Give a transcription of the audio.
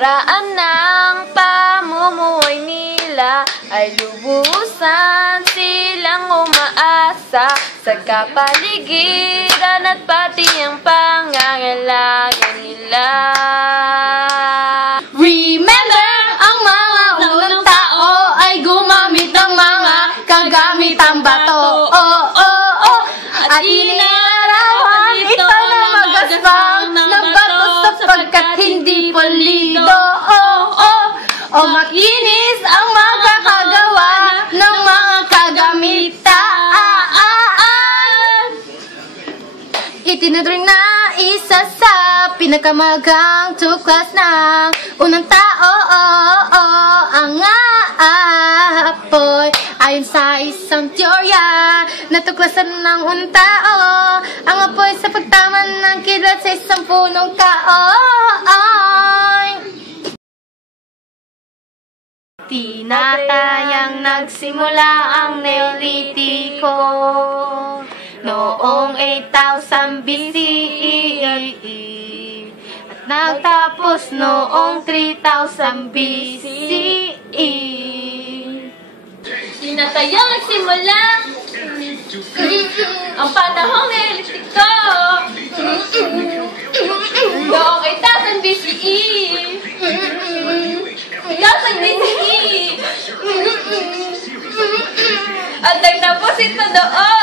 paraan ng pamumuhay nila ay lubusan silang umaasa sa kapaligiran at pati ang pangangailangan nila. Remember, ang mga unang tao ay gumamit ng mga kagamitang bato. At inarawan ito na magaspang ng bato sapagkat hindi pulido. Makinis ang makakagawa ng mga kagamitan. Itinuturing na isa sa pinakamagang tuklas ng unang tao. Ang apoy ayon sa isang teorya natuklasan ng unang tao. Ang apoy sa pagtaman ng kidlat sa isang punong kahoy. Tinatayang nagsimula ang Neolitiko noong 8,000 BCE at nagtapos noong 3,000 BCE. Tinatayang nagsimula ang panahong Neolitiko noong 8,000 BCE. 8,000 BCE! At nagtapos ito doon